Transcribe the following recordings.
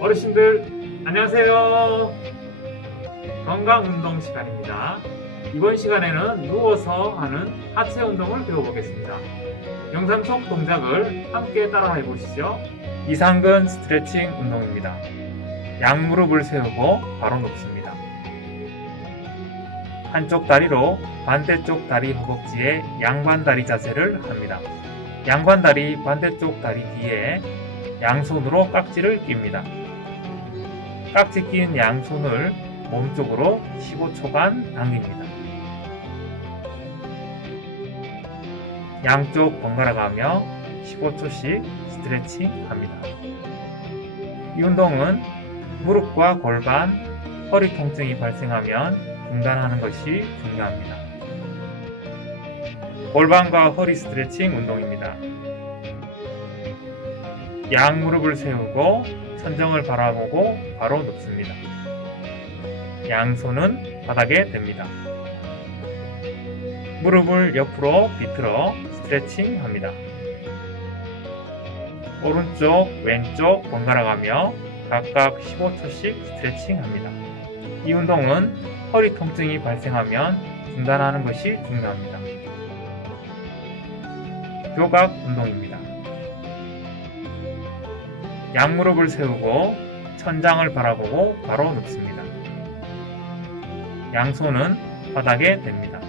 어르신들 안녕하세요. 건강 운동 시간입니다. 이번 시간에는 누워서 하는 하체 운동을 배워보겠습니다. 영상 속 동작을 함께 따라해 보시죠. 이상근 스트레칭 운동입니다. 양무릎을 세우고 바로 눕습니다. 한쪽 다리로 반대쪽 다리 허벅지에 양반다리 자세를 합니다. 양반다리 반대쪽 다리 뒤에 양손으로 깍지를 낍니다. 깍지 낀 양손을 몸쪽으로 15초간 당깁니다. 양쪽 번갈아 가며 15초씩 스트레칭 합니다. 이 운동은 무릎과 골반, 허리 통증이 발생하면 중단하는 것이 중요합니다. 골반과 허리 스트레칭 운동입니다. 양 무릎을 세우고 천정을 바라보고 바로 눕습니다. 양손은 바닥에 댑니다. 무릎을 옆으로 비틀어 스트레칭 합니다. 오른쪽, 왼쪽 번갈아 가며 각각 15초씩 스트레칭 합니다. 이 운동은 허리 통증이 발생하면 중단하는 것이 중요합니다. 교각 운동입니다. 양무릎을 세우고 천장을 바라보고 바로 눕습니다. 양손은 바닥에 댑니다.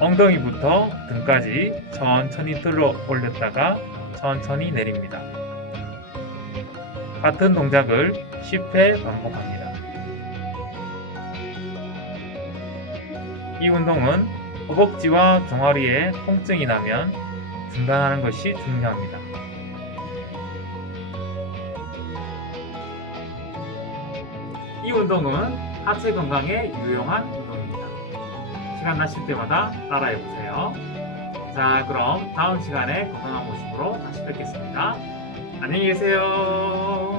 엉덩이부터 등까지 천천히 들어 올렸다가 천천히 내립니다. 같은 동작을 10회 반복합니다. 이 운동은 허벅지와 종아리에 통증이 나면 중단하는 것이 중요합니다. 이 운동은 하체 건강에 유용한 운동입니다. 시간 나실 때마다 따라해 보세요. 자, 그럼 다음 시간에 건강한 모습으로 다시 뵙겠습니다. 안녕히 계세요.